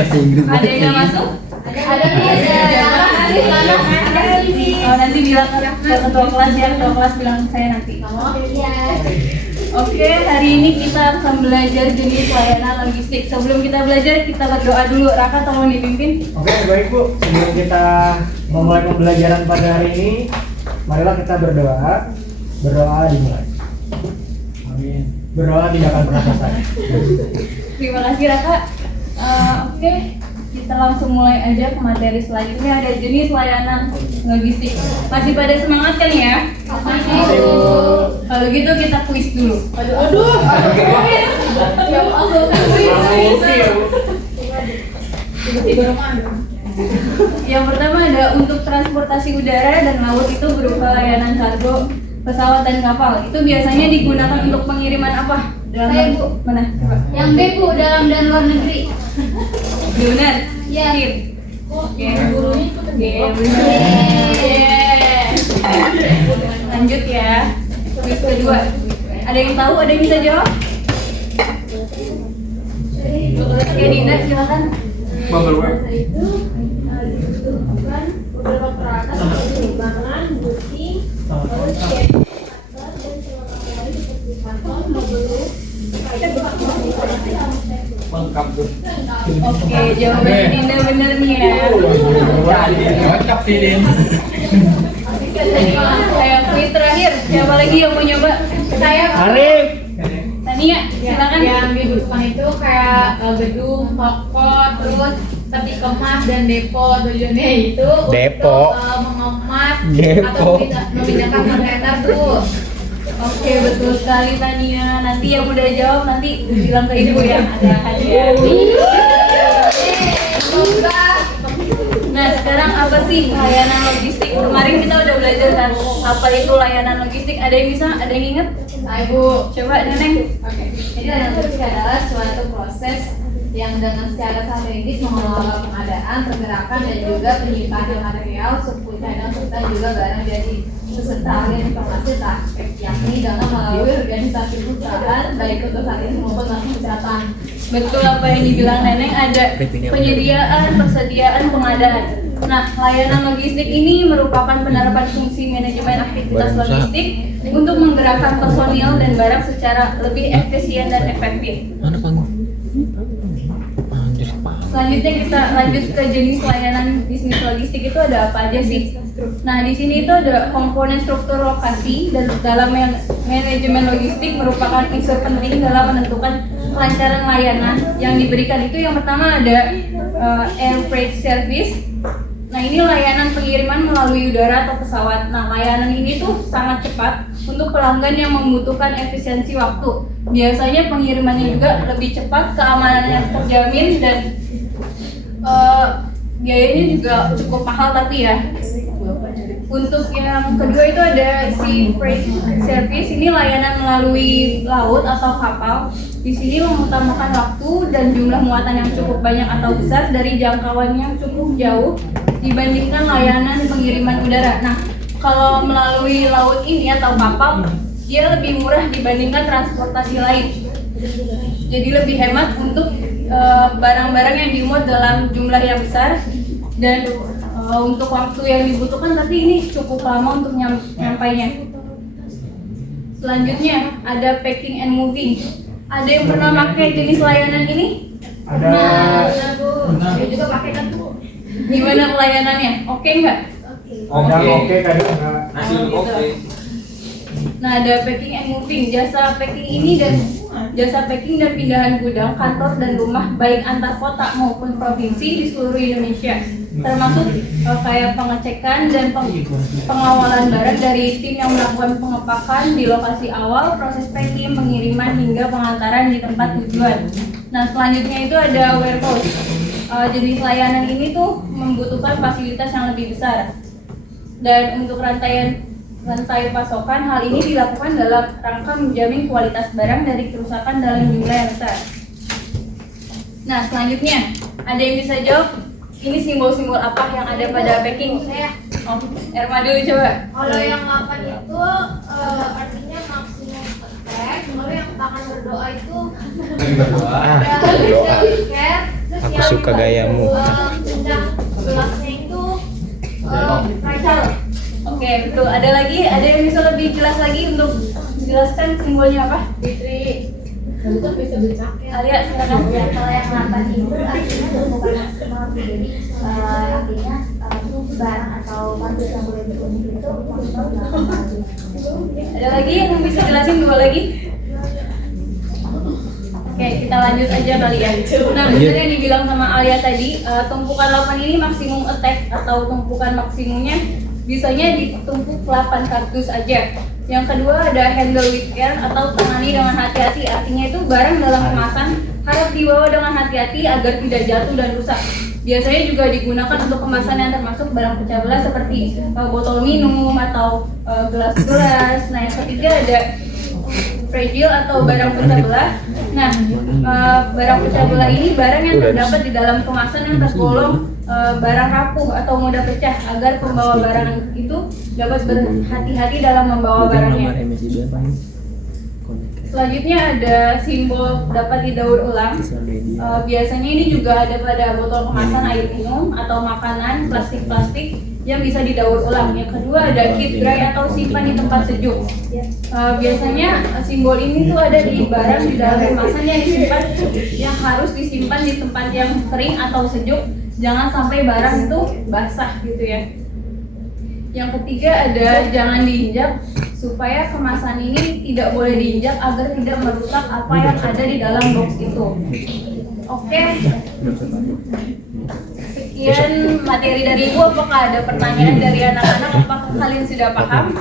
Ada yang nggak masuk? Ada nanti bilang ke ketua kelas ya, ketua kelas bilang ke saya nanti. Oke, hari ini kita akan belajar jenis layanan logistik. Sebelum kita belajar, kita berdoa dulu. Raka, tolong dipimpin. Oke, baik Bu. Sebelum kita memulai pembelajaran pada hari ini, marilah kita berdoa. Berdoa dimulai. Amin. Berdoa tidak akan pernah selesai. Terima kasih Raka. Oke, kita langsung mulai aja ke materi selanjutnya. Ada jenis layanan logistik. Masih pada semangat kan ya? Kalau gitu kita kuis dulu. Aduh. Yang pertama ada untuk transportasi udara dan laut itu berupa layanan kargo, pesawat dan kapal. Itu biasanya digunakan untuk pengiriman apa? Saya, Bu. Mana? Yang B, Bu, dalam dan luar negeri. Benar? Iya. Oke, benar. Lanjut ya. Kuis kedua. Ada yang tahu? Ada yang bisa jawab? Oke, Dinda, silakan. Itu dibutuhkan beberapa peralatan seperti timbangan, booking, terus shape, dan sesuatu lain seperti kantor, mobil, Lengkap tuh. Oke, jawabannya Dinda benar nih ya. Cocok sih, Din. Kayak kuis terakhir. Siapa lagi yang mau nyoba? Saya Arif. Tania, silakan. yang dibutuhkan itu kayak gedung, toko, terus peti kemas dan depo. Tujuannya itu Depo. untuk mengemas Depo. atau memindahkan kontainer tuh. Oke, betul sekali Tania. Nanti yang udah jawab nanti bilang ke ibu ya, ada hadiah. Semoga. Nah, sekarang apa sih layanan logistik? Kemarin kita udah belajar kan apa itu layanan logistik. Ada yang bisa? Ada yang inget? Nah, Ibu. Coba Neneng. Oke. Jadi layanan logistik adalah suatu proses yang dengan secara strategis mengelola pengadaan, pergerakan dan juga penyimpanan material, suku cadang serta juga barang jadi beserta alih informasi aspek yakni dengan melalui organisasi perusahaan baik untuk saat ini maupun langsung kesehatan. Betul apa yang dibilang Neneng, ada penyediaan, persediaan, pengadaan. Nah, layanan logistik ini merupakan penerapan fungsi manajemen aktivitas logistik untuk menggerakkan personil dan barang secara lebih efisien dan efektif. Mana panggung? Selanjutnya kita lanjut ke jenis layanan bisnis logistik itu ada apa aja sih? Nah, di sini itu ada komponen struktur lokasi dan dalam manajemen logistik merupakan unsur penting dalam menentukan kelancaran layanan yang diberikan. Itu yang pertama ada air freight service. Nah, ini layanan pengiriman melalui udara atau pesawat. Nah, layanan ini tuh sangat cepat untuk pelanggan yang membutuhkan efisiensi waktu. Biasanya pengirimannya juga lebih cepat, keamanannya terjamin dan biayanya juga cukup mahal tapi ya. Untuk yang kedua itu ada sea freight service. Ini layanan melalui laut atau kapal. Di sini mengutamakan waktu dan jumlah muatan yang cukup banyak atau besar dari jangkauan yang cukup jauh dibandingkan layanan pengiriman udara. Nah, kalau melalui laut ini atau kapal, dia lebih murah dibandingkan transportasi lain. Jadi lebih hemat untuk barang-barang yang dimuat dalam jumlah yang besar dan untuk waktu yang dibutuhkan, tapi ini cukup lama untuk nyampainya. Selanjutnya ada packing and moving. Ada yang pernah pakai jenis layanan ini? Ada. Saya juga pakai kan, Bu. Gimana pelayanannya? Oke nggak? Ada oke tadi enggak. Nah, ada packing and moving. Jasa packing ini dan jasa packing dan pindahan gudang, kantor dan rumah baik antar kota maupun provinsi di seluruh Indonesia. Termasuk kayak pengecekan dan pengawalan barang dari tim yang melakukan pengepakan di lokasi awal, proses packing, pengiriman hingga pengantaran di tempat tujuan. Nah, selanjutnya itu ada warehouse. Jenis layanan ini tuh membutuhkan fasilitas yang lebih besar. Dan untuk rantai pasokan, hal ini dilakukan dalam rangka menjamin kualitas barang dari kerusakan dalam jumlah yang besar. Nah, selanjutnya ada yang bisa jawab? Ini simbol-simbol apa yang ada pada packing? Oh, Erma dulu coba. Kalau yang 8 itu artinya maksimum attack. Kalau yang tangan berdoa itu berdoa. care. Terus yang suka gayamu. Udah kelasnya itu Rachel. Oke, betul. Ada lagi? Ada yang bisa lebih jelas lagi untuk menjelaskan simbolnya apa? Fitri. Kamu kan bisa bercakap. Alia, silakan. Ya, kalau yang 8 itu artinya tumpukan maksimal sih. Jadi artinya barang atau partus yang boleh ditumpuk itu maksimal 8. Ada lagi yang bisa jelasin? Dua lagi? Oke, kita lanjut aja kali ya. Nah, benar yang dibilang sama Alia tadi, tumpukan 8 ini maksimum attack atau tumpukan maksimumnya bisanya ditumpuk 8 kardus aja. Yang kedua ada handle with care atau tangani dengan hati-hati. Artinya itu barang dalam kemasan harus dibawa dengan hati-hati agar tidak jatuh dan rusak. Biasanya juga digunakan untuk kemasan yang termasuk barang pecah belah seperti botol minum atau gelas-gelas. Nah, yang ketiga ada fragile atau barang pecah belah. Nah, barang pecah belah ini barang yang terdapat di dalam kemasan yang tergolong barang rapuh atau mudah pecah agar pembawa barang itu dapat berhati-hati dalam membawa barangnya. Selanjutnya ada simbol dapat didaur ulang. Biasanya ini juga ada pada botol kemasan air minum atau makanan plastik-plastik yang bisa didaur ulang. Yang kedua ada keep dry atau simpan di tempat sejuk. Biasanya simbol ini tuh ada di barang di dalam kemasan yang disimpan, yang harus disimpan di tempat yang kering atau sejuk. Jangan sampai barang itu basah gitu ya. Yang ketiga ada jangan diinjak, supaya kemasan ini tidak boleh diinjak agar tidak merusak apa yang ada di dalam box itu. Oke. Sekian materi dari Ibu. Apakah ada pertanyaan dari anak-anak? Apakah kalian sudah paham?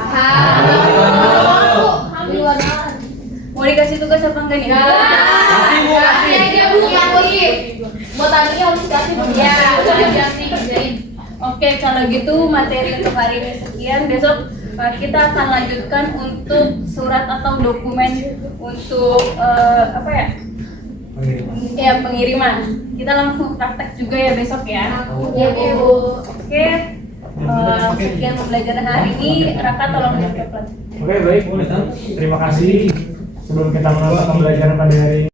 Mau dikasih tugas apa enggak nih? Kasih aja Bu, kasih. Mau tadinya harus kasih Bu. Ya, aja nih kerjain. Oke, kalau gitu materi untuk hari ini sekian. Besok kita akan lanjutkan untuk surat atau dokumen untuk apa ya? Ya, pengiriman. Kita langsung praktek juga ya besok ya. Ya Bu. Oke. Sekian pembelajaran hari ini. Raka tolong jawab. Oke, baik. Terima kasih. Sebelum kita menutup pembelajaran pada hari ini,